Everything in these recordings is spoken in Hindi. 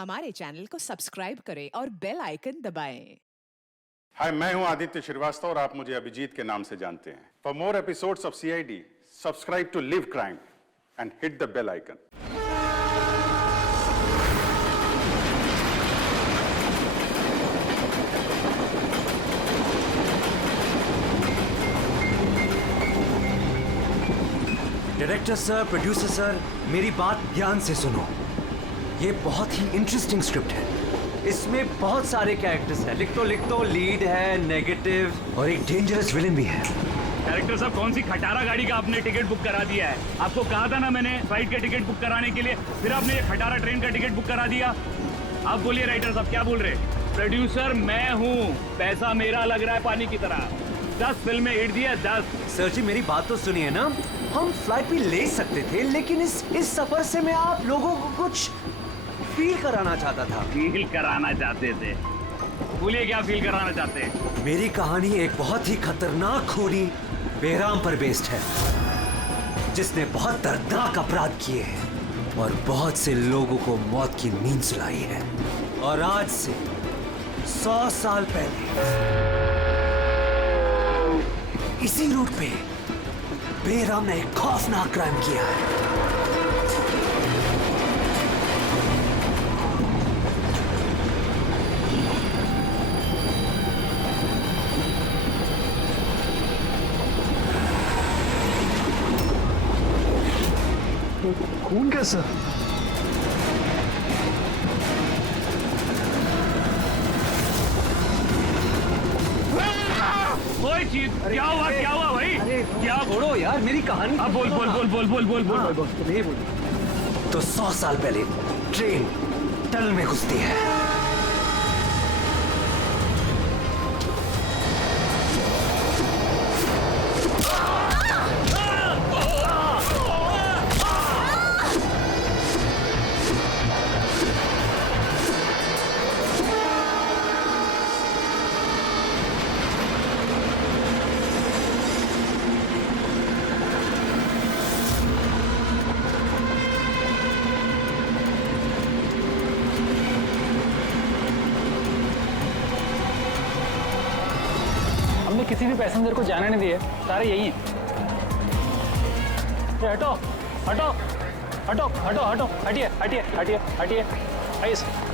हमारे चैनल को सब्सक्राइब करें और बेल आइकन दबाएं। हाय, मैं हूं आदित्य श्रीवास्तव और आप मुझे अभिजीत के नाम से जानते हैं। For more episodes of CID, subscribe to Liv Crime and hit the bell icon. Director sir, producer sir, मेरी बात ध्यान से सुनो। ये बहुत ही इंटरेस्टिंग स्क्रिप्ट है। इसमें बहुत सारे कैरेक्टर्स हैं। लिख तो लीड है, नेगेटिव और एक डेंजरस विलेन भी है। डायरेक्टर साहब, कौन सी खटारा गाड़ी का आपने टिकट बुक करा दिया है? आपको कहा था ना मैंने फ्लाइट का टिकट बुक कराने के लिए, फिर आपने ये खटारा ट्रेन का टिकट बुक करा दिया। आप बोलिए राइटर साहब, क्या बोल रहे? प्रोड्यूसर मैं हूँ, पैसा मेरा लग रहा है पानी की तरह। 10 फिल्में हिट दी है, 10। सर जी, मेरी बात तो सुनिए ना। हम फ्लाइट भी ले सकते थे, लेकिन इस सफर से मैं आप लोगों को कुछ फील कराना चाहता था। फील कराना चाहते थे? बोलिए क्या फील कराना चाहते हैं? मेरी कहानी एक बहुत ही खतरनाक खूनी बेराम पर बेस्ड है, जिसने बहुत दर्दनाक अपराध किए हैं और बहुत से लोगों को मौत की नींद सुलाई है। और आज से 100 साल पहले इसी रूट पे बेराम ने एक खौफनाक क्राइम किया है। खून कैसा? कोई चीज क्या हुआ भाई? क्या छोड़ो यार, मेरी कहानी। अब बोल। नहीं बोल। तो 100 साल पहले ट्रेन टनल में घुसती है। हमने किसी भी पैसेंजर को जाने नहीं दिए, सारे यही हैं। ये हटो हटो हटो हटो हटो, हटिए हटिए हटिए हटिए, आइए सर।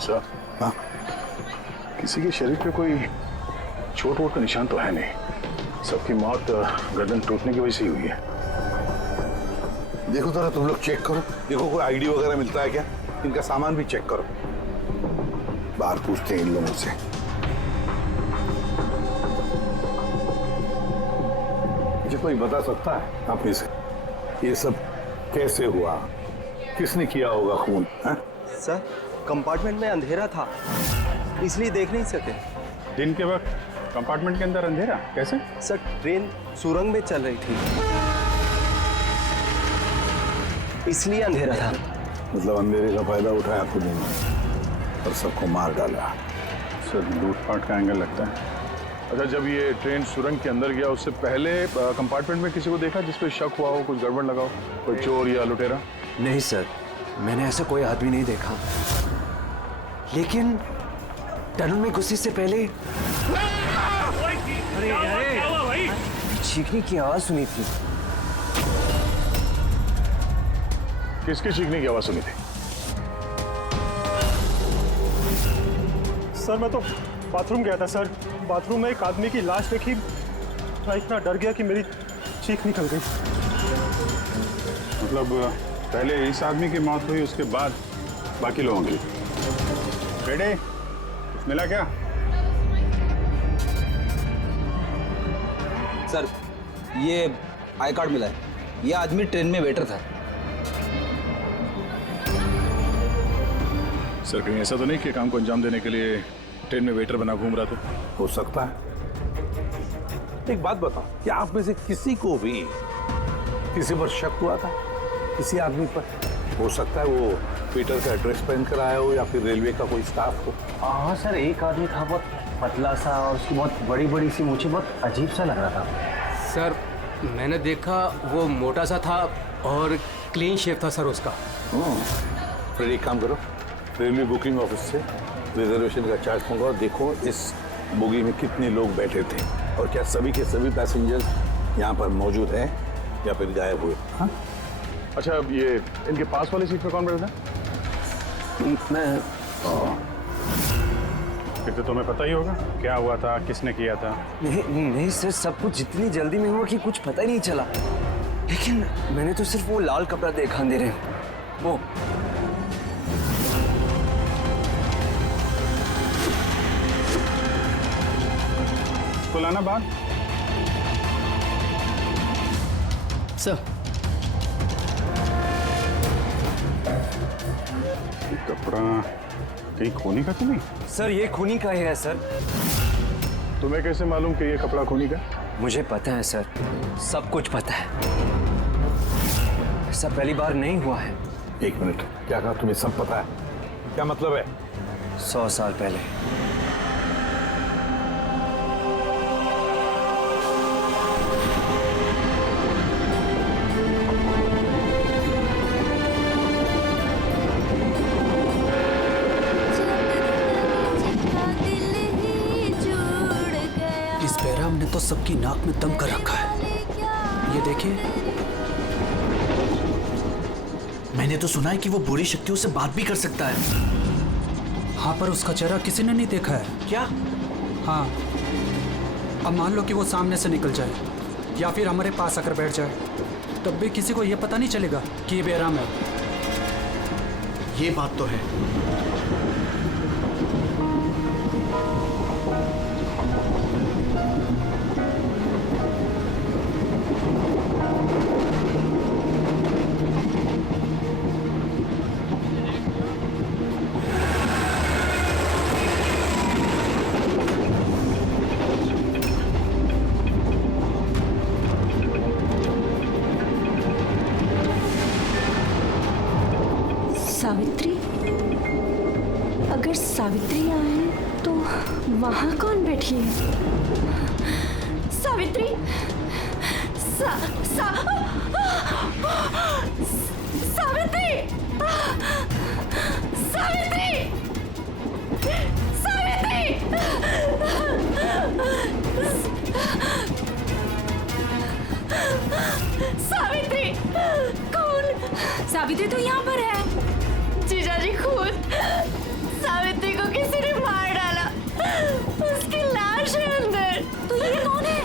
सर, हाँ, किसी के शरीर पे कोई चोट वोट का निशान तो है नहीं। सबकी मौत गर्दन टूटने की वजह से ही हुई है। देखो जरा, तुम लोग चेक करो, देखो कोई आईडी वगैरह मिलता है क्या। इनका सामान भी चेक करो। बाहर पूछते हैं इन लोगों से। मुझे कोई बता सकता है आप में से ये सब कैसे हुआ, किसने किया होगा खून? सर, कंपार्टमेंट में अंधेरा था, इसलिए देख नहीं सके। दिन के वक्त कंपार्टमेंट के अंदर अंधेरा कैसे? सर, ट्रेन सुरंग में चल रही थी, इसलिए अंधेरा था। मतलब अंधेरे का फायदा उठाया खुद ने और सबको मार डाला। सर, लूटपाट का एंगल लगता है। अच्छा, जब ये ट्रेन सुरंग के अंदर गया उससे पहले कंपार्टमेंट में किसी को देखा जिस पे शक हुआ हो, कुछ गड़बड़ लगा हो, कोई चोर या लुटेरा? नहीं सर, मैंने ऐसा कोई आदमी नहीं देखा, लेकिन टनल में घुसने से पहले क्या हुआ भाई? चीखने की आवाज सुनी थी। किसके चीखने की आवाज सुनी थी? सर, मैं तो बाथरूम गया था सर। बाथरूम में एक आदमी की लाश देखी, मैं इतना डर गया कि मेरी चीख निकल गई। मतलब पहले इस आदमी की मौत हुई, उसके बाद बाकी लोगों की। बेटे, कुछ मिला क्या? सर, ये आई कार्ड मिला है। ये आदमी ट्रेन में वेटर था। सर कहीं ऐसा तो नहीं कि काम को अंजाम देने के लिए ट्रेन में वेटर बना घूम रहा था? हो सकता है। एक बात बताओ, क्या आप में से किसी को भी किसी पर शक हुआ था? किसी आदमी पर? हो सकता है वो पीटर का ड्रेस पहन कर आया हो या फिर रेलवे का कोई स्टाफ हो। हाँ सर, एक आदमी था बहुत पतला सा और उसकी बहुत बड़ी बड़ी सी मूछें, बहुत अजीब सा लग रहा था। सर मैंने देखा वो मोटा सा था और क्लीन शेव था सर उसका। फिर एक काम करो, रेलवे बुकिंग ऑफिस से रिजर्वेशन का चार्ज मंगाओ, देखो इस बोगी में कितने लोग बैठे थे और क्या सभी के सभी पैसेंजर्स यहाँ पर मौजूद हैं या फिर गायब हुए। हाँ? अच्छा, ये इनके पास वाली सीट पे कौन बैठा था? मैं फिर तो तुम्हें पता ही होगा क्या हुआ था, किसने किया था। नहीं सर, सब कुछ जितनी जल्दी में हुआ कि कुछ पता ही नहीं चला। लेकिन मैंने तो सिर्फ वो लाल कपड़ा देखा अंधेरे में, वो तो लाना बात। सर कपड़ा कहीं खूनी का तो नहीं? सर ये खूनी का ही है सर। तुम्हें कैसे मालूम कि ये कपड़ा खूनी का? मुझे पता है सर, सब कुछ पता है। ऐसा पहली बार नहीं हुआ है। एक मिनट, क्या कहा? तुम्हें सब पता है? क्या मतलब है? 100 साल पहले इस बैराम ने तो सबकी नाक में दम कर रखा है। ये देखिए, मैंने तो सुना है कि वो बुरी शक्तियों से बात भी कर सकता है। हाँ पर उसका चेहरा किसी ने नहीं देखा है। क्या? हाँ, अब मान लो कि वो सामने से निकल जाए या फिर हमारे पास आकर बैठ जाए, तब भी किसी को ये पता नहीं चलेगा कि ये बैराम है। ये बात तो है। सावित्री? अगर सावित्री आए तो वहां कौन बैठी है? सावित्री! सावित्री! सावित्री! सावित्री! सावित्री! कौन? सावित्री तो यहाँ पर है। जीजाजी खुद सावित्री को किसी ने मार डाला, उसकी लाश है अंदर। तो ये कौन है?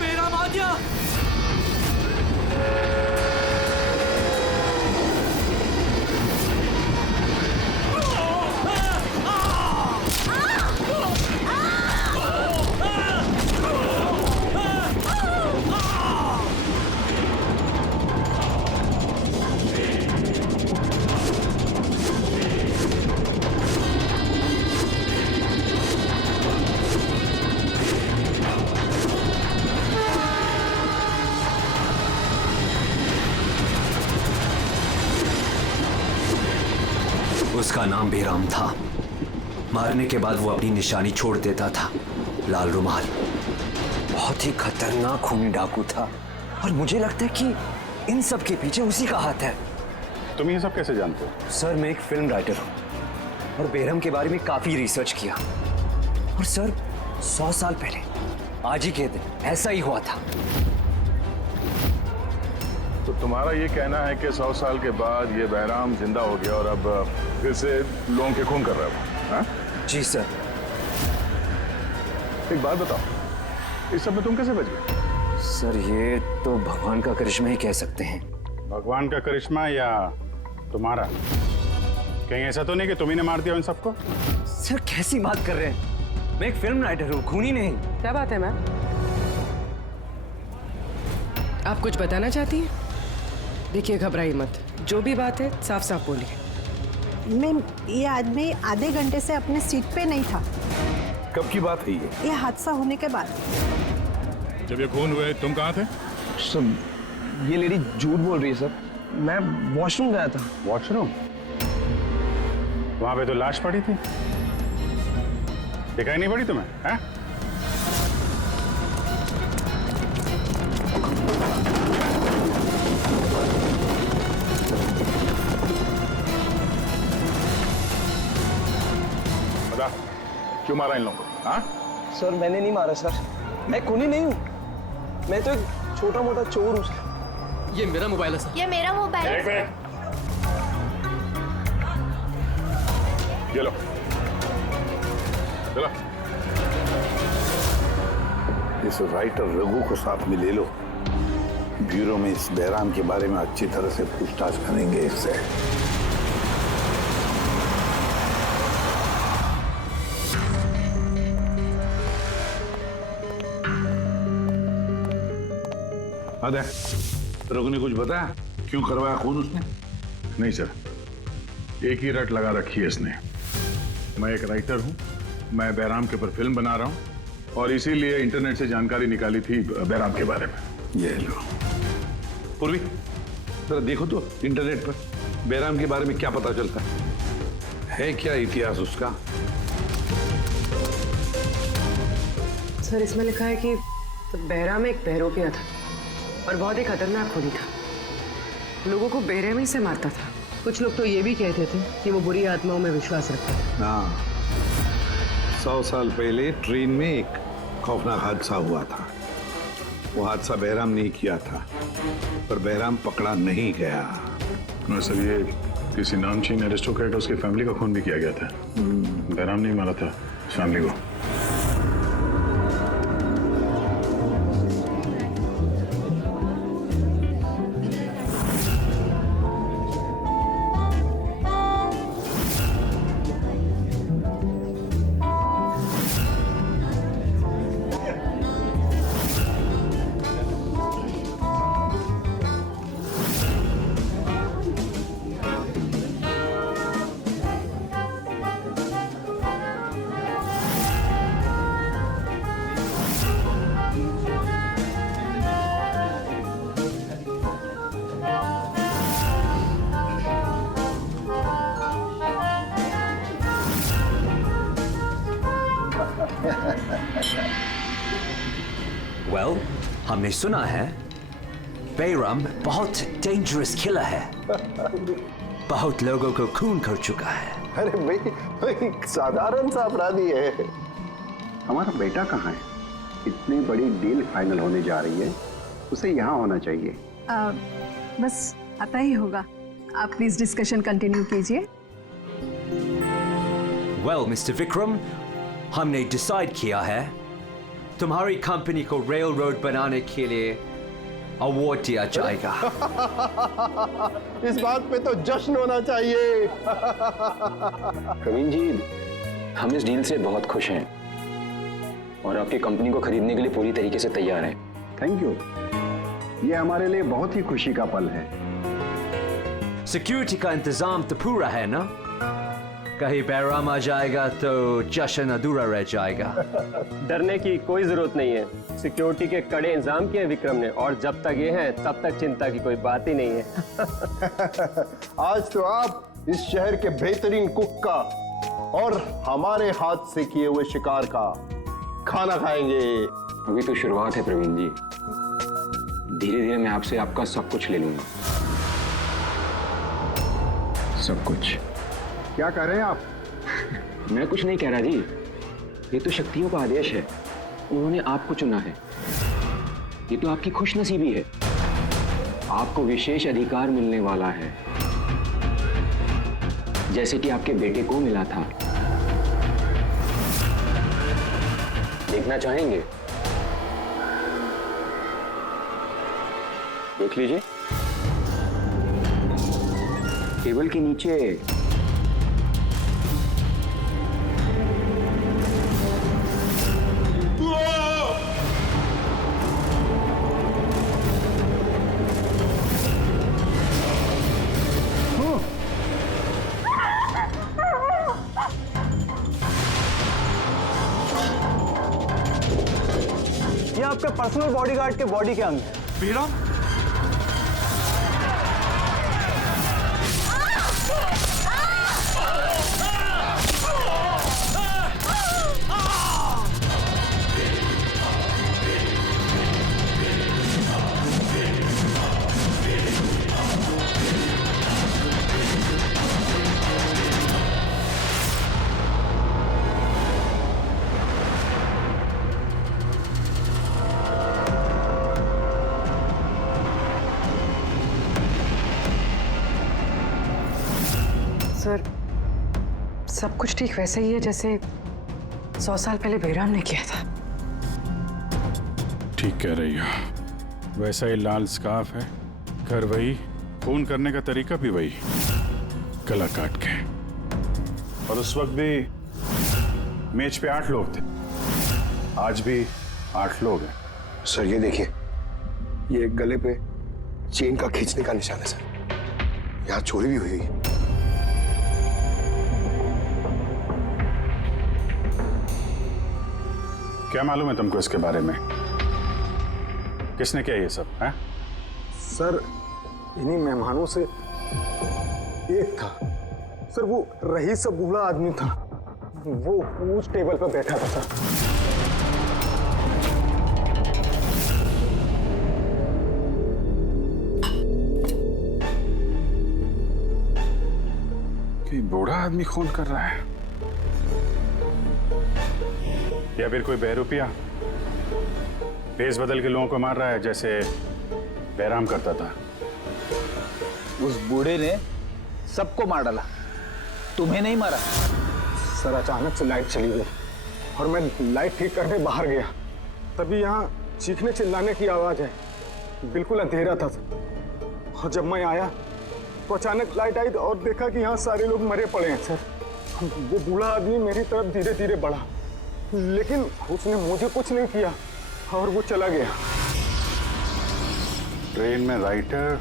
मेरा मां गया। उसका नाम बेराम था। मारने के बाद वो अपनी निशानी छोड़ देता था, लाल रुमाल। बहुत ही खतरनाक खूनी डाकू था और मुझे लगता है कि इन सब के पीछे उसी का हाथ है। तुम ये सब कैसे जानते हो? सर मैं एक फिल्म राइटर हूँ और बेरहम के बारे में काफी रिसर्च किया। और सर 100 साल पहले आज ही के दिन ऐसा ही हुआ था। तो तुम्हारा ये कहना है कि 100 साल के बाद ये बहराम जिंदा हो गया और अब फिर से लोगों के खून कर रहा है? हाँ? जी सर। एक बात बताओ, इस सब में तुम कैसे बच गए? सर ये तो भगवान का करिश्मा ही कह सकते हैं। भगवान का करिश्मा या तुम्हारा? कहीं ऐसा तो नहीं कि तुम ही ने मार दिया उन सबको? सर कैसी बात कर रहे हैं? मैं एक फिल्म राइटर हूँ, खूनी नहीं। क्या बात है मैम? आप कुछ बताना चाहती हैं? देखिए घबराइए मत, जो भी बात है साफ साफ बोलिए। मैम, ये आदमी आधे घंटे से अपने सीट पे नहीं था। कब की बात है ये हादसा होने के बाद। जब ये खून हुए तुम कहाँ थे? सर ये लेडी झूठ बोल रही है सर, मैं वॉशरूम गया था। वॉशरूम? वहां पे तो लाश पड़ी थी, दिखाई नहीं पड़ी तुम्हें? हैं? बता, क्यों मारा इन लोगों को? हाँ? सर मैंने नहीं मारा सर, मैं खूनी नहीं हूँ, मैं तो एक छोटा मोटा चोर हूँ सर। ये मेरा मोबाइल है सर। ये मेरा मोबाइल है। ये लो, चलो। इस राइटर रघु को साथ में ले लो, ब्यूरो में इस बहराम के बारे में अच्छी तरह से पूछताछ करेंगे इससे। अरे रघु ने कुछ बताया क्यों करवाया खून उसने? नहीं सर, एक ही रट लगा रखी है इसने। मैं एक राइटर हूँ, मैं बहराम के ऊपर फिल्म बना रहा हूँ और इसीलिए इंटरनेट से जानकारी निकाली थी बहराम के बारे में। ये लो पूर्वी, जरा देखो तो इंटरनेट पर बहराम के बारे में क्या पता चलता है क्या इतिहास उसका? सर इसमें लिखा है कि बहराम एक बहरोपिया था और बहुत ही खतरनाक खूनी था। लोगों को बेरहमी से मारता था। कुछ लोग तो ये भी कहते थे कि वो बुरी आत्माओं में विश्वास रखता था। हाँ, 100 साल पहले ट्रेन में एक खौफनाक हादसा हुआ था। वो हादसा बहराम ने किया था, पर बहराम पकड़ा नहीं गया। ना सर, ये किसी नामचीन एरिस्टोक्रेट उसकी फैमिली का खून भी किया गया था। बहराम ने मारा था फैमिली को। Well, हमने सुना है बेरम बहुत डेंजरस किलर है, बहुत लोगों को खून कर चुका है। अरे भाई साधारण सा अपराधी है। हमारा बेटा कहाँ है? इतनी बड़ी डील फाइनल होने जा रही है, उसे यहाँ होना चाहिए। बस आता ही होगा। आप प्लीज डिस्कशन कंटिन्यू कीजिए। Well, मिस्टर विक्रम, हमने डिसाइड किया है तुम्हारी कंपनी को रेल रोड बनाने के लिए अवार्ड दिया जाएगा। इस बात पे तो जश्न होना चाहिए। प्रवीण जी, हम इस डील से बहुत खुश हैं और आपकी कंपनी को खरीदने के लिए पूरी तरीके से तैयार हैं। थैंक यू, ये हमारे लिए बहुत ही खुशी का पल है। सिक्योरिटी का इंतजाम तो पूरा है ना? कहीं बहराम आ जाएगा तो जश्न अधूरा रह जाएगा। डरने की कोई जरूरत नहीं है, सिक्योरिटी के कड़े इंतजाम किए विक्रम ने, और जब तक ये हैं तब तक चिंता की कोई बात ही नहीं है। आज तो आप इस शहर के बेहतरीन कुक का और हमारे हाथ से किए हुए शिकार का खाना खाएंगे। अभी तो शुरुआत है प्रवीण जी, धीरे धीरे मैं आपसे आपका सब कुछ ले लूंगा। सब कुछ? क्या कह रहे हैं आप? मैं कुछ नहीं कह रहा जी, ये तो शक्तियों का आदेश है। उन्होंने आपको चुना है, ये तो आपकी खुशनसीबी है। आपको विशेष अधिकार मिलने वाला है, जैसे कि आपके बेटे को मिला था। देखना चाहेंगे? देख लीजिए, टेबल के नीचे पर्सनल बॉडीगार्ड के बॉडी के अंग है। बेराम? सर, सब कुछ ठीक वैसे ही है जैसे 100 साल पहले बेराम ने किया था। ठीक कह रही हो। वैसा ही लाल स्कार्फ है, घर वही, खून करने का तरीका भी वही, गला काट के। और उस वक्त भी मेज पे 8 लोग थे, आज भी 8 लोग हैं। सर ये देखिए, ये गले पे चेन का खींचने का निशान है सर। यहाँ चोरी भी हुई है। क्या मालूम है तुमको इसके बारे में? किसने किया ये सब है? सर इन्हीं मेहमानों से एक था सर, वो रईस सा बूढ़ा आदमी था, वो उस टेबल पर बैठा था सर। कि बूढ़ा आदमी खून कर रहा है या फिर कोई बहरूपिया भेस बदल के लोगों को मार रहा है जैसे बैराम करता था। उस बूढ़े ने सबको मार डाला, तुम्हें नहीं मारा। सर अचानक से लाइट चली गई और मैं लाइट ठीक करने बाहर गया, तभी यहाँ चीखने चिल्लाने की आवाज है। बिल्कुल अंधेरा था और जब मैं आया तो अचानक लाइट आई और देखा कि यहाँ सारे लोग मरे पड़े हैं सर। वो बूढ़ा आदमी मेरी तरफ धीरे धीरे बढ़ा, लेकिन उसने मुझे कुछ नहीं किया और वो चला गया। ट्रेन में राइटर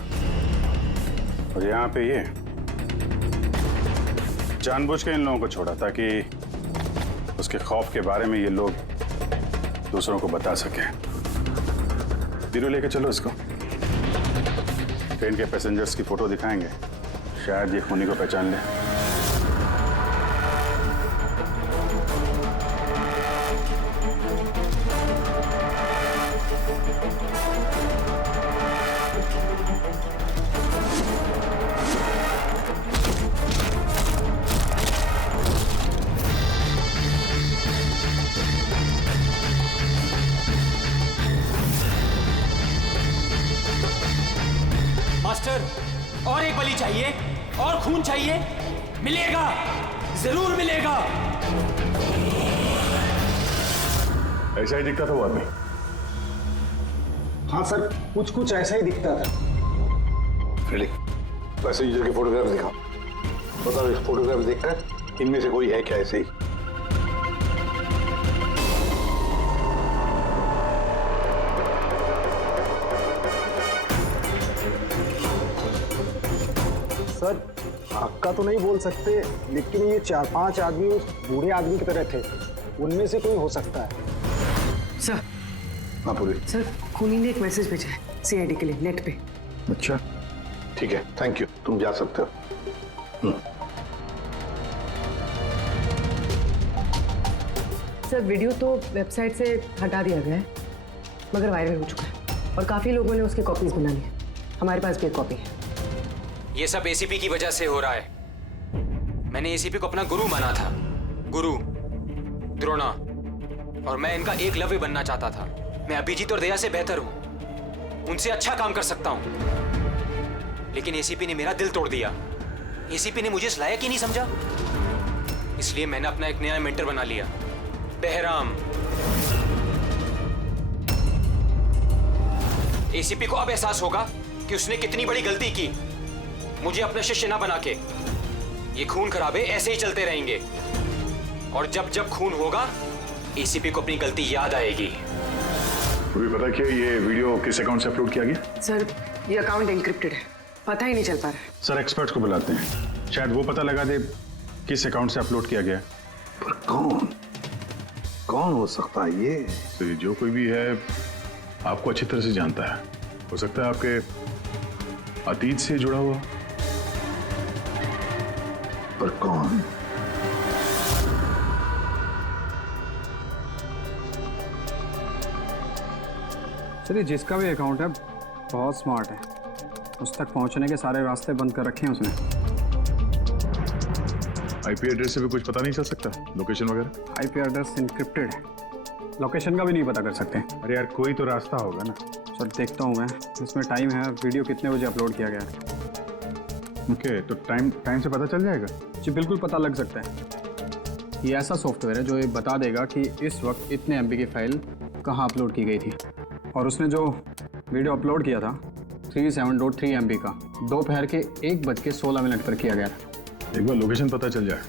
और यहाँ पे ये जानबूझ के इन लोगों को छोड़ा ताकि उसके खौफ के बारे में ये लोग दूसरों को बता सकें। धीरे लेके चलो इसको। ट्रेन के पैसेंजर्स की फोटो दिखाएंगे, शायद ये खूनी को पहचान ले। मास्टर, और एक बलि चाहिए, और खून चाहिए। मिलेगा, जरूर मिलेगा। ऐसा ही दिखता था वो आदमी। हाँ सर, कुछ कुछ ऐसा ही दिखता था। फ्रेडी, पैसेंजर के फोटोग्राफ दिखाओ। बताओ, इस फोटोग्राफ देखकर इनमें से कोई है क्या ऐसे ही? सर पक्का तो नहीं बोल सकते, लेकिन ये 4-5 आदमी उस बूढ़े आदमी की तरह थे, उनमें से कोई हो सकता है। सर, हाँ पूरी। सर खूनी ने एक मैसेज भेजा है सीआईडी के लिए नेट पे। अच्छा ठीक है, थैंक यू, तुम जा सकते हो। सर वीडियो तो वेबसाइट से हटा दिया गया है, मगर वायरल हो चुका है और काफी लोगों ने उसकी कॉपीज बना ली है। हमारे पास भी एक कॉपी है। ये सब एसीपी की वजह से हो रहा है। मैंने एसीपी को अपना गुरु माना था, गुरु द्रोणा, और मैं इनका एकलव्य बनना चाहता था। मैं अभिजीत और दया से बेहतर हूं, उनसे अच्छा काम कर सकता हूं, लेकिन एसीपी ने मेरा दिल तोड़ दिया। एसीपी ने मुझे इस लायक ही नहीं समझा, इसलिए मैंने अपना एक नया मेंटर बना लिया, बहराम। एसीपी को अब एहसास होगा कि उसने कितनी बड़ी गलती की, मुझे अपना शिष्य ना बना के। ये खून खराबे ऐसे ही चलते रहेंगे, और जब जब खून होगा एसीपी को अपनी गलती याद आएगी। पूरी पता क्या ये वीडियो किस अकाउंट से अपलोड किया गया? सर ये अकाउंट एनक्रिप्टेड है, पता ही नहीं चल पा रहा है। सर एक्सपर्ट्स को बुलाते हैं, शायद वो पता लगा दे किस अकाउंट से अपलोड किया गया। पर कौन हो सकता है ये? तो जो कोई भी है आपको अच्छी तरह से जानता है। हो सकता है आपके अतीत से जुड़ा हुआ। पर कौन? चलिए, जिसका भी अकाउंट है बहुत स्मार्ट है। उस तक पहुंचने के सारे रास्ते बंद कर रखे हैं उसने। आईपी एड्रेस से भी कुछ पता नहीं चल सकता? लोकेशन वगैरह? आईपी एड्रेस इनक्रिप्टेड है, लोकेशन का भी नहीं पता कर सकते। अरे यार, कोई तो रास्ता होगा ना। सर देखता हूँ मैं, इसमें टाइम है, वीडियो कितने बजे अपलोड किया गया है। ओके, तो टाइम से पता चल जाएगा? जी बिल्कुल पता लग सकता है। ये ऐसा सॉफ्टवेयर है जो ये बता देगा कि इस वक्त इतने MB की फाइल कहाँ अपलोड की गई थी। और उसने जो वीडियो अपलोड किया था 37.3 MB का, दोपहर के 1:16 पर किया गया था। एक बार लोकेशन पता चल जाए,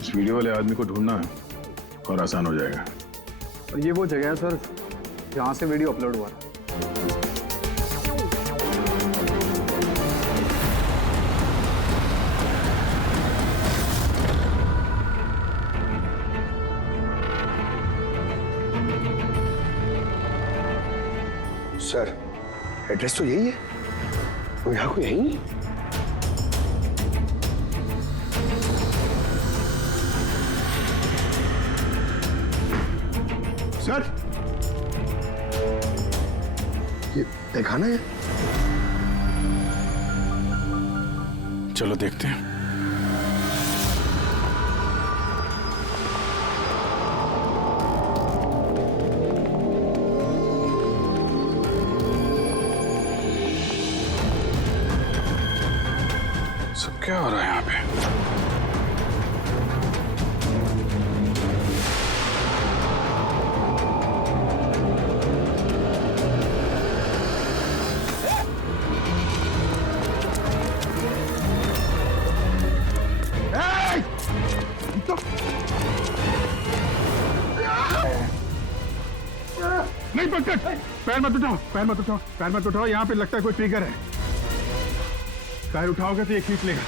इस वीडियो वाले आदमी को ढूंढना और आसान हो जाएगा। और ये वो जगह है सर जहाँ से वीडियो अपलोड हुआ था। सर, एड्रेस तो यही है। वो यहाँ को यही है। सर, ये दिखाना है। चलो देखते हैं। सब क्या हो रहा है यहाँ पे? नहीं पकड़, पैर मत उठाओ, पैर मत उठाओ, पैर मत उठाओ। यहाँ पे लगता है कोई ट्रिगर है। पैर उठाओगे तो ये खींच लेगा।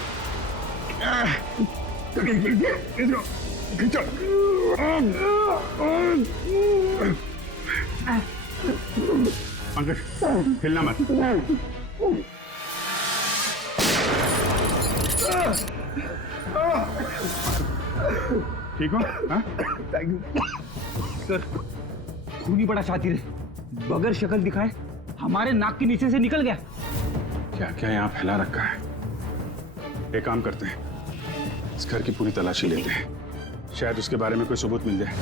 खींचो। पंकज, हिलना मत। ठीक हो? Thank you sir. खून ही बड़ा शातिर है, बगैर शक्ल दिखाए हमारे नाक के नीचे से निकल गया। क्या क्या यहाँ फैला रखा है? एक काम करते हैं, इस घर की पूरी तलाशी लेते हैं, शायद उसके बारे में कोई सबूत मिल जाए।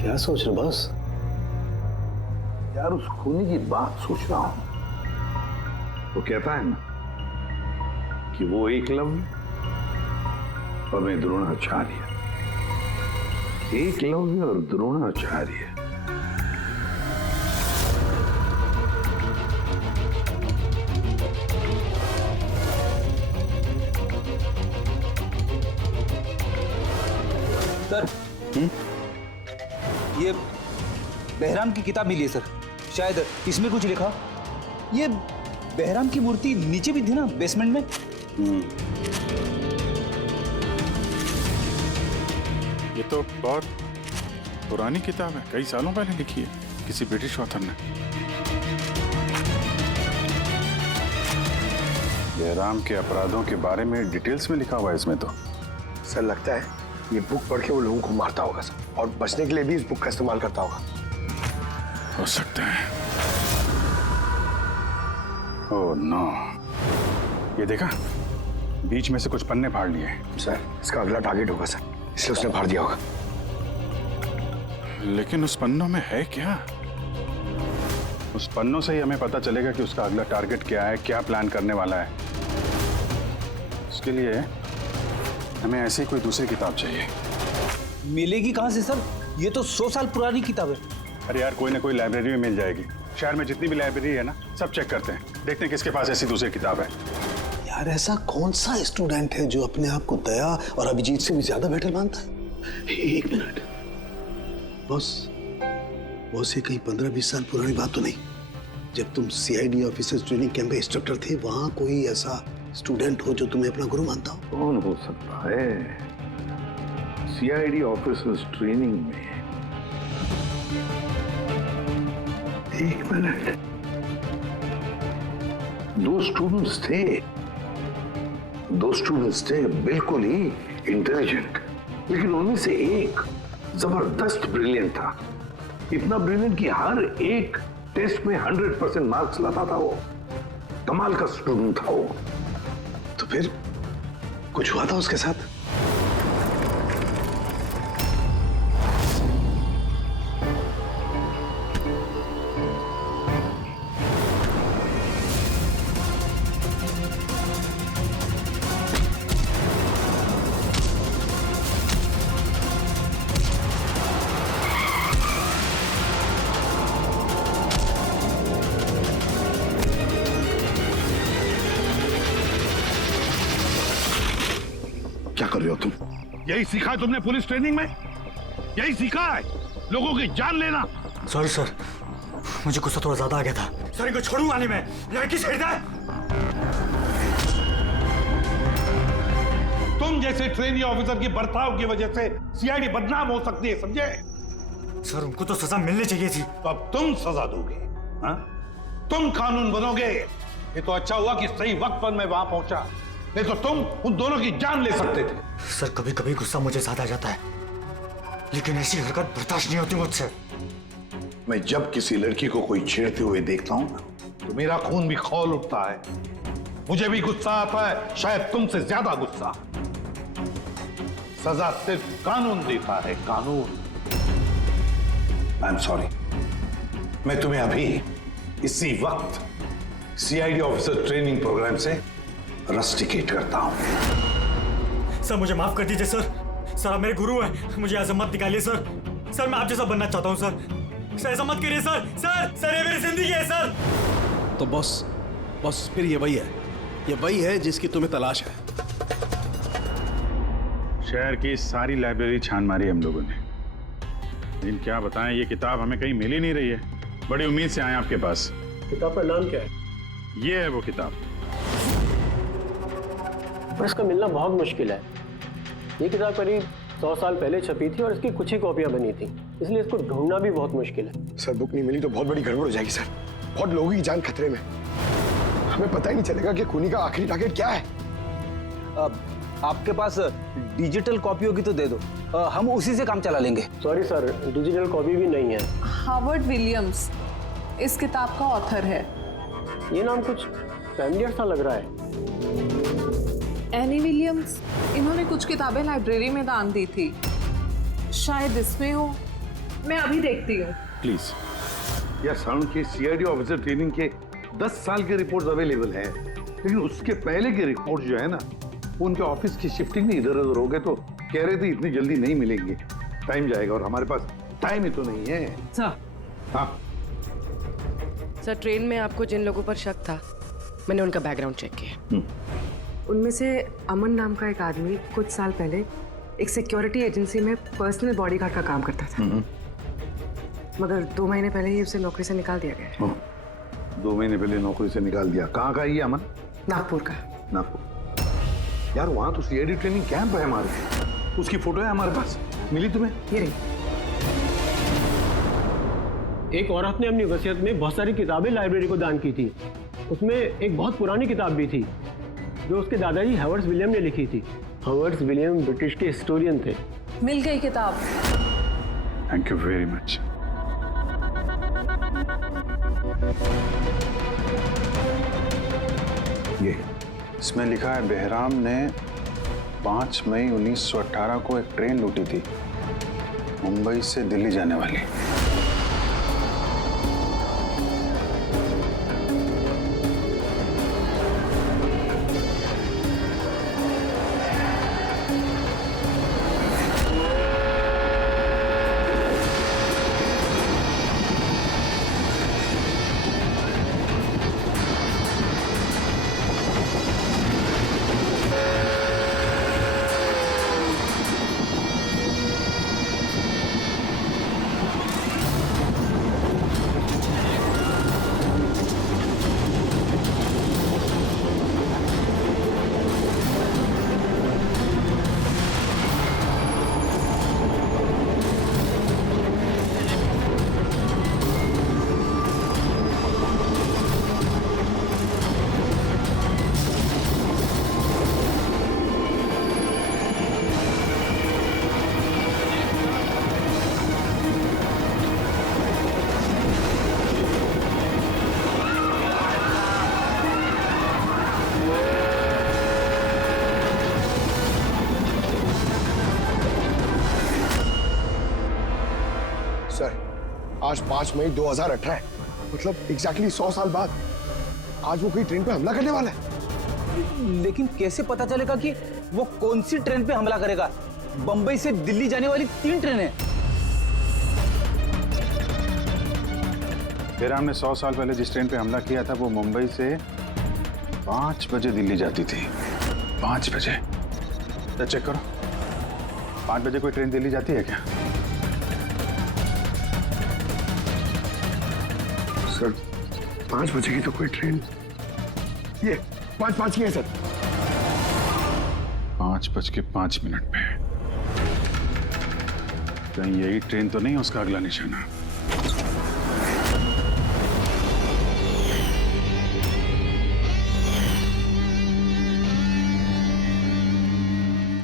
क्या सोच रहे बॉस? यार, उस खूनी की बात सोच रहा हूं। वो कहता है ना कि वो एकलव्य और मैं द्रोणाचार्य। एकलव्य और द्रोणाचार्य। सर, ये बहराम की किताब मिली है सर। शायद इसमें कुछ लिखा। ये बहराम की मूर्ति नीचे भी थी ना, बेसमेंट में। ये तो बहुत पुरानी किताब है, कई सालों पहले लिखी है किसी ब्रिटिश ऑथर ने। बहराम के अपराधों के बारे में डिटेल्स में लिखा हुआ है इसमें तो। सर, लगता है ये बुक पढ़ के वो लोगों को मारता होगा सर, और बचने के लिए भी इस बुक का इस्तेमाल करता होगा। हो सकता है। ओह नो, ये देखा, बीच में से कुछ पन्ने फाड़ लिए। सर, इसका अगला टारगेट होगा सर, इसलिए उसने फाड़ दिया होगा। लेकिन उस पन्नों में है क्या? उस पन्नों से ही हमें पता चलेगा कि उसका अगला टारगेट क्या है, क्या प्लान करने वाला है। उसके लिए हमें ऐसी कोई दूसरी किताब चाहिए। मिलेगी कहां से सर? ये तो 100 साल पुरानी किताब है। अरे यार, कोई ना कोई लाइब्रेरी में मिल जाएगी। शहर में जितनी भी लाइब्रेरी है ना, सब चेक करते हैं, देखते हैं किसके पास ऐसी दूसरी किताब है। यार, ऐसा कौन सा स्टूडेंट है जो अपने आप को दया और अभिजीत से भी ज्यादा बेटर मानता है? एक मिनट बॉस, ये कहीं 15-20 साल पुरानी बात तो नहीं? जब तुम CID ऑफिसर्स ट्रेनिंग कैंप में इंस्ट्रक्टर थे, वहां कोई ऐसा स्टूडेंट हो जो तुम्हें अपना गुरु मानता हो? कौन हो सकता है? सीआईडी ऑफिसर्स ट्रेनिंग में। एक मिनट, 2 स्टूडेंट्स थे बिल्कुल ही इंटेलिजेंट, लेकिन उनमें से एक जबरदस्त ब्रिलियंट था। इतना ब्रिलियंट कि हर एक टेस्ट में 100% मार्क्स लाता था वो। कमाल का स्टूडेंट था वो। तो फिर कुछ हुआ था उसके साथ? क्या कर रहे हो तुम? यही सीखा है तुमने पुलिस ट्रेनिंग में? यही सीखा है लोगों की जान लेना? सॉरी सर, मुझे गुस्सा थोड़ा ज्यादा आ गया था। सर इनको छोड़ूंगा नहीं मैं, लड़की छेड़ दे। तुम जैसे ट्रेनी ऑफिसर की बर्ताव की वजह से सीआईडी बदनाम हो सकती है, समझे? सर उनको तो सजा मिलनी चाहिए थी। तो अब तुम सजा दोगे? हाँ? तुम कानून बनोगे? ये तो अच्छा हुआ कि सही वक्त पर मैं वहां पहुंचा, नहीं तो तुम उन दोनों की जान ले सकते थे। सर कभी कभी गुस्सा मुझे ज्यादा आ जाता है, लेकिन ऐसी हरकत बर्दाश्त नहीं होती मुझसे। मैं जब किसी लड़की को कोई छेड़ते हुए देखता हूं तो मेरा खून भी खौल उठता है। मुझे भी गुस्सा आता है, शायद तुमसे ज्यादा गुस्सा। सजा सिर्फ कानून देता है, कानून। आई एम सॉरी, मैं तुम्हें अभी इसी वक्त सीआईडी ऑफिसर ट्रेनिंग प्रोग्राम से रस्टिकेट करता हूं। सर मुझे माफ कर दीजिए सर। सर आप मेरे गुरु हैं, मुझे ऐसा मत निकालिए सर। सर मैं आप जैसा बनना चाहता हूं सर। ऐसा मत करिए सर। सर ये मेरी जिंदगी है सर। तो बॉस फिर ये वही है जिसकी तुम्हें तलाश है। शहर की सारी लाइब्रेरी छान मारी हम लोगों ने, लेकिन क्या बताएं, ये किताब हमें कहीं मिल ही नहीं रही है। बड़ी उम्मीद से आए आपके पास। किताब का नाम क्या है? ये है वो किताब। पर इसका मिलना बहुत मुश्किल है। ये किताब करीब 100 साल पहले छपी थी और इसकी कुछ ही कॉपियां बनी थी, इसलिए इसको ढूंढना भी बहुत मुश्किल है। सर बुक नहीं मिली तो बहुत बड़ी गड़बड़ हो जाएगी सर। बहुत लोगों की जान खतरे में। हमें पता ही नहीं चलेगा कि खूनी का आखिरी टारगेट क्या है। आपके पास डिजिटल कॉपी होगी तो दे दो, हम उसी से काम चला लेंगे। सॉरी सर, डिजिटल कॉपी भी नहीं है। हार्वर्ड विलियम्स इस किताब का ऑथर है। ये नाम कुछ फैमिलियर सा लग रहा है। एनी विलियम्स, इन्होंने कुछ किताबें लाइब्रेरी में दान दी थी, शायद इसमें हो। मैं अभी देखती हूँ। प्लीज। या साउंड के सीआईडी ऑफिसर ट्रेनिंग के 10 साल के रिपोर्ट्स अवेलेबल हैं, लेकिन उसके पहले के रिपोर्ट जो है ना, उनके ऑफिस की शिफ्टिंग में इधर उधर हो गए, तो कह रहे थे इतनी जल्दी नहीं मिलेंगे, टाइम जाएगा, और हमारे पास टाइम ही तो नहीं है। सर। हाँ सर, ट्रेन में आपको जिन लोगों पर शक था, मैंने उनका बैकग्राउंड चेक किया। उनमें से अमन नाम का एक आदमी कुछ साल पहले एक सिक्योरिटी एजेंसी में पर्सनल बॉडीगार्ड का काम करता था, मगर 2 महीने पहले ही उसे नौकरी से निकाल दिया गया है। 2 महीने पहले नौकरी से निकाल दिया। कहाँ का ये अमन? नागपुर का। नागपुर। यार वहाँ तो सीआईडी ट्रेनिंग कैंप है हमारे, उसकी फोटो है हमारे पास, मिली तुम्हें? ये रही। एक औरत ने अपनी वसीयत में बहुत सारी किताबें लाइब्रेरी को दान की थी। उसमें एक बहुत पुरानी किताब भी थी जो उसके दादाजी हावर्ड विलियम ने लिखी थी। हावर्ड विलियम ब्रिटिश के हिस्टोरियन थे। मिल गई किताब। Thank you very much. ये इसमें लिखा है, बेहराम ने 5 मई 1918 को एक ट्रेन लूटी थी, मुंबई से दिल्ली जाने वाली। आज 5 मई 2018 है, मतलब एग्जैक्टली 100 साल बाद आज वो कोई ट्रेन पे हमला करने वाला है। लेकिन कैसे पता चलेगा कि वो कौन सी ट्रेन पे हमला करेगा? बंबई से दिल्ली जाने वाली 3 ट्रेनें। बेराम ने 100 साल पहले जिस ट्रेन पे हमला किया था वो मुंबई से 5 बजे दिल्ली जाती थी। 5 बजे। तो चेक करो, 5 बजे कोई ट्रेन दिल्ली जाती है क्या? सर 5 बजे की तो कोई ट्रेन, ये 5:05 की है सर। 5:05 पे। कहीं यही ट्रेन तो नहीं उसका अगला निशाना?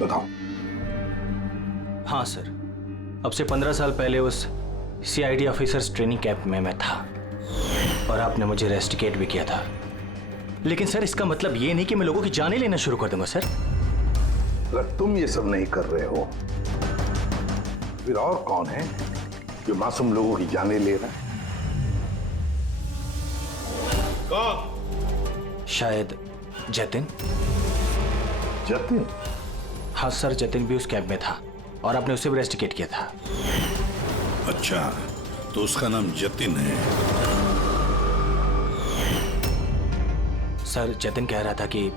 बताओ। हाँ सर, अब से 15 साल पहले उस CID ऑफिसर्स ट्रेनिंग कैंप में मैं था और आपने मुझे रेस्टिकेट भी किया था। लेकिन सर इसका मतलब ये नहीं कि मैं लोगों की जानें लेना शुरू कर दूंगा सर। अगर तुम ये सब नहीं कर रहे हो फिर और कौन है जो मासूम लोगों की जानें ले रहा है? कौन? शायद जतिन। जतिन? हाँ सर, जतिन भी उस कैंप में था और आपने उसे भी रेस्टिकेट किया था। अच्छा, तो उसका नाम जतिन है। सर जतिन कह रहा था कि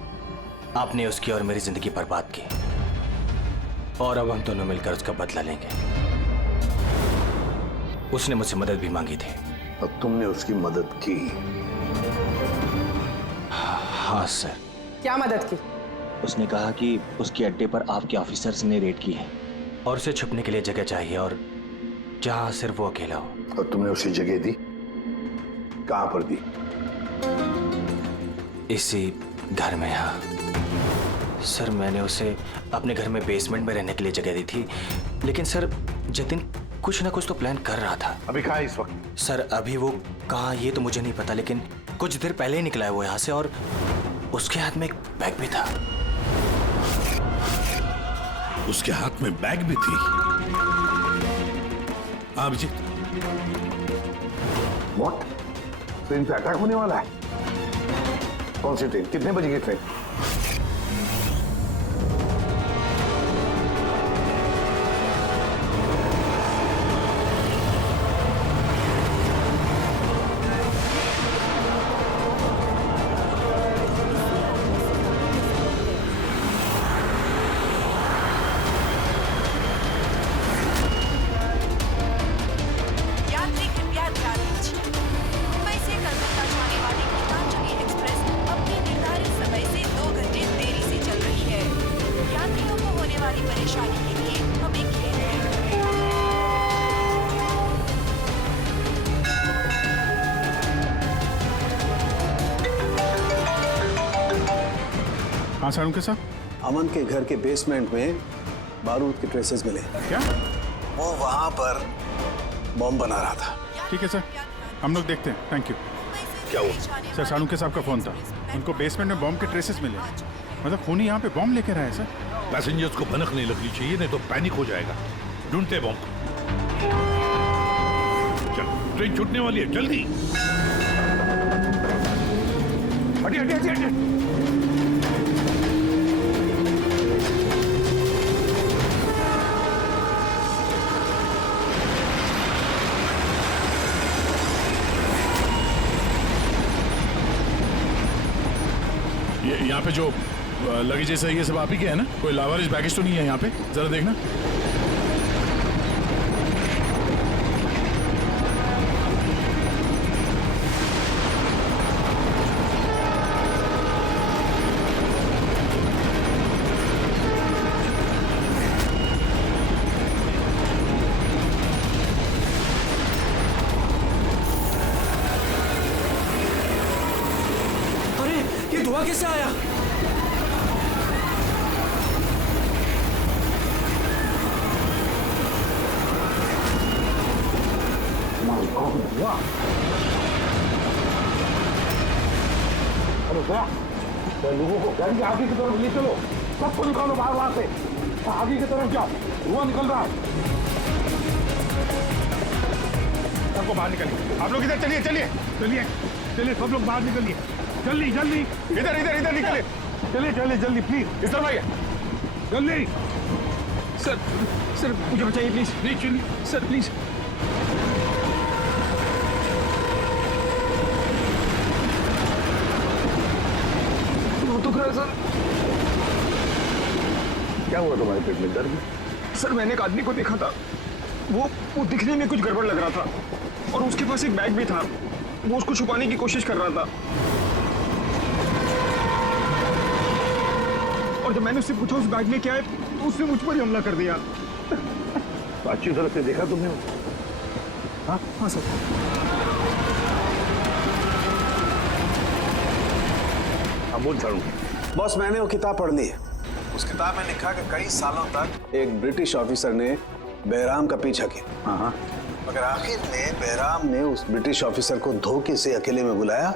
आपने उसकी और मेरी जिंदगी बर्बाद की और अब हम दोनों मिलकर उसका बदला लेंगे। उसने मुझसे मदद भी मांगी थी। और तुमने उसकी मदद की? हाँ सर। क्या मदद की? उसने कहा कि उसके अड्डे पर आपके ऑफिसर्स ने रेड की है और उसे छुपने के लिए जगह चाहिए और जहां सिर्फ वो अकेला हो। और तुमने उसे जगह दी? कहां पर दी? इसी घर में। हाँ सर, मैंने उसे अपने घर में बेसमेंट में रहने के लिए जगह दी थी, लेकिन सर जतिन कुछ ना कुछ तो प्लान कर रहा था। अभी कहाँ है इस वक्त? सर अभी वो कहाँ ये तो मुझे नहीं पता, लेकिन कुछ देर पहले ही निकला है वो यहाँ से और उसके हाथ में एक बैग भी था। उसके हाथ में बैग भी थी? अभिजीत, व्हाट? ट्रेन पे अटैक होने वाला है? कौन सी ट्रेन? कितने बजे की ट्रेन? हाँ सारुण के साथ अमन के घर के बेसमेंट में बारूद के ट्रेसेस मिले। क्या? वो वहां पर बॉम्ब बना रहा था। ठीक है सर, हम लोग देखते हैं। Thank you. क्या हुआ? सर सारुण के साहब का फोन था, उनको बेसमेंट में बॉम्ब के ट्रेसेस मिले। मतलब खूनी यहाँ पे बॉम्ब लेकर आया सर। पैसेंजर्स को भनक नहीं लगनी चाहिए, नहीं तो पैनिक हो जाएगा। ढूंढते बॉम्ब। चल, ट्रेन छूटने वाली है, जल्दी। हटिए हटिए हटिए हटिए। यहाँ पे जो लगेज है ये सब आप ही के है ना? कोई लावारिस बैगेज तो नहीं है यहाँ पे? जरा देखना। अरे ये धुआं कैसे आया? तो लोगों को गाड़ी के आगे की तरफ ले चलो, सबको निकालो बाहर वहां से। आगे की तरफ जाओ, धुआं निकल रहा है। सबको बाहर निकलिए। आप लोग इधर चलिए चलिए चलिए चलिए, सब लोग बाहर निकलिए जल्दी जल्दी। इधर इधर इधर निकलिए, चलिए चलिए जल्दी प्लीज। इस तरफ आइए जल्दी। सर सर मुझे बचाइए प्लीज। नहीं चलिए सर प्लीज। बहुत दुख रहा है सर। क्या हुआ तुम्हारे पेट में? दर्द? सर मैंने एक आदमी को देखा था, वो दिखने में कुछ गड़बड़ लग रहा था और उसके पास एक बैग भी था, वो उसको छुपाने की कोशिश कर रहा था। और जब मैंने उससे पूछा उस बैग में क्या है, तो उसने मुझ पर ही हमला कर दिया। तो अच्छी तरह से देखा तुमने? हाँ हाँ सर। अब बोल सारू। बॉस मैंने वो किताब पढ़ ली है। उस किताब में लिखा कि कई सालों तक एक ब्रिटिश ऑफिसर ने बहराम का पीछा किया। हाँ। मगर आखिर में बहराम ने उस ब्रिटिश ऑफिसर को धोखे से अकेले में बुलाया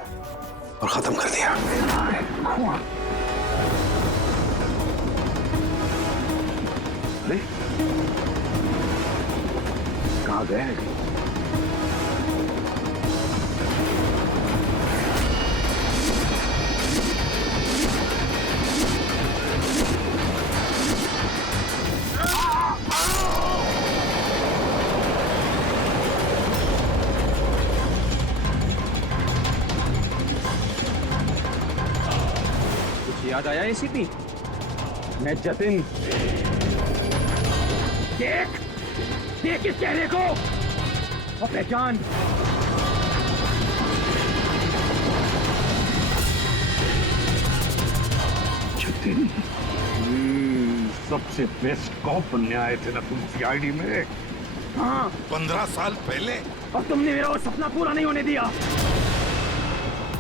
और खत्म कर दिया। कहाँ गए हैं? याद आया एसीपी? मैं जतिन। देख इस चेहरे को और पहचान। जतिन, सबसे बेस्ट कॉप बनने आए थे ना तुम सीआईडी में? हाँ 15 साल पहले। और तुमने मेरा वो सपना पूरा नहीं होने दिया।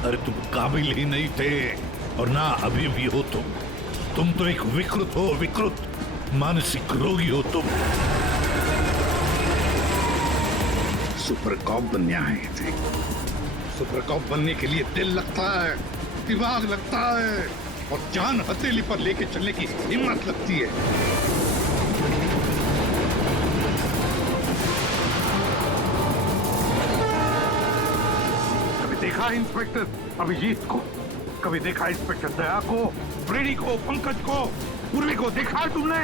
अरे तुम काबिल ही नहीं थे और ना अभी भी हो। तुम तो एक विकृत हो, विकृत मानसिक रोगी हो तुम। सुपर कॉप बनने आए थे। सुपर कॉप बनने के लिए दिल लगता है, दिमाग लगता है और जान हथेली पर लेके चलने की हिम्मत लगती है। कभी देखा इंस्पेक्टर अभिजीत को? कभी देखा इंस्पेक्टर दया को, फ्रेडी को, पंकज को, पूर्वी को? देखा है तुमने?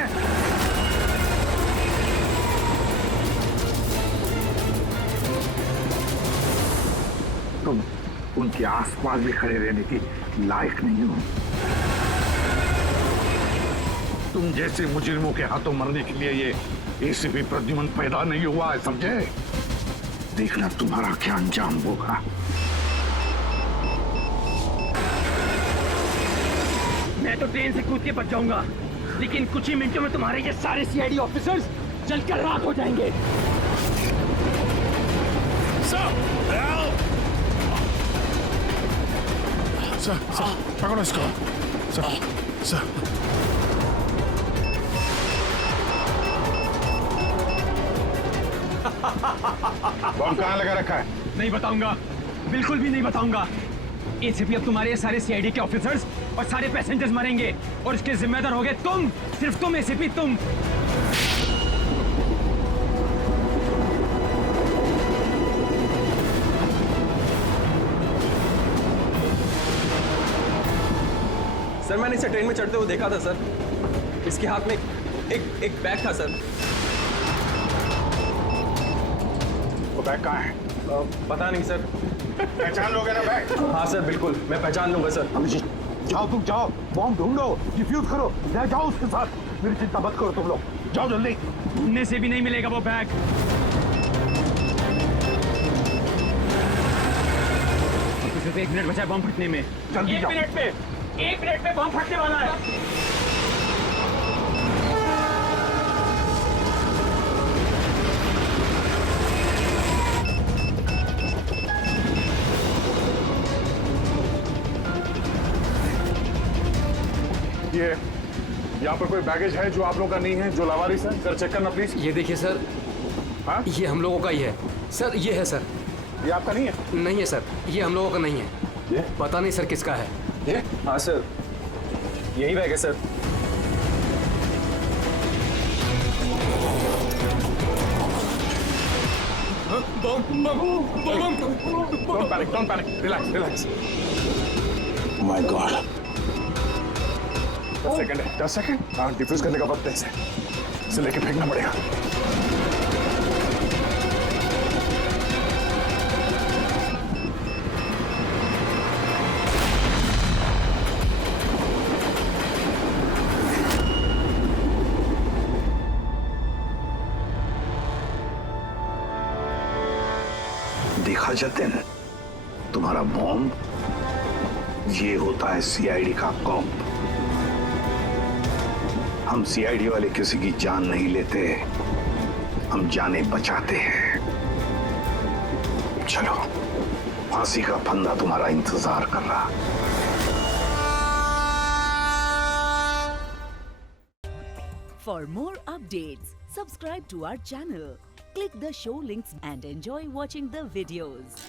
तुम उनके आसपास भी खड़े रहने की लायक नहीं हो। तुम जैसे मुजरिमों के हाथों मरने के लिए ये एसीपी प्रद्युमन पैदा नहीं हुआ है, समझे? देखना तुम्हारा क्या अंजाम होगा। मैं तो ट्रेन से कूद के बच जाऊंगा, लेकिन कुछ ही मिनटों में तुम्हारे ये सारे सीआईडी ऑफिसर्स जलकर राख हो जाएंगे। सर पकड़ो इसको। सर बम कहाँ लगा रखा है? नहीं बताऊंगा, बिल्कुल भी नहीं बताऊंगा। एसीपी अब तुम्हारे सारे सीआईडी के ऑफिसर्स और सारे पैसेंजर्स मरेंगे और इसके जिम्मेदार होगे तुम, सिर्फ तुम एसीपी, तुम। सर मैंने इसे ट्रेन में चढ़ते हुए देखा था सर। इसके हाथ में एक बैग था सर। वो बैग कहाँ है? पता नहीं सर। पहचान लोगे ना बैग? हाँ सर बिल्कुल, मैं पहचान लूंगा सर। अभिजीत जाओ, तुम जाओ, बॉम्ब ढूंढो, डिफ्यूज करो, ले जाओ उसके साथ। मेरी चिंता मत करो तुम लोग, जाओ जल्दी। ढूंढने से भी नहीं मिलेगा वो बैग। सिर्फ 1 मिनट बचा है बम फटने में। जल्दी जाओ। 1 मिनट में बम फटने वाला है। ये यहाँ पर कोई बैगेज है जो आप लोगों का नहीं है, जो लावारिस है? सर चेक करना प्लीज। ये देखिए सर। हाँ? ये हम लोगों का ही है सर। ये है सर। ये आपका नहीं है? नहीं है सर, ये हम लोगों का नहीं है। ये पता नहीं सर किसका है। ये? हाँ सर, यही बैग है sir. Don't panic. Relax. My God 10 second है। 10 सेकंड? हाँ, डिफ्यूज करने का वक्त है इसे लेके फेंकना पड़ेगा। देखा जतिन, तुम्हारा बॉम्ब ये होता है सीआईडी का कॉम्प। हम सीआईडी वाले किसी की जान नहीं लेते, हम जाने बचाते हैं। चलो, फांसी का फंदा तुम्हारा इंतजार कर रहा। For more updates, subscribe to our channel, click the show links and enjoy watching the videos.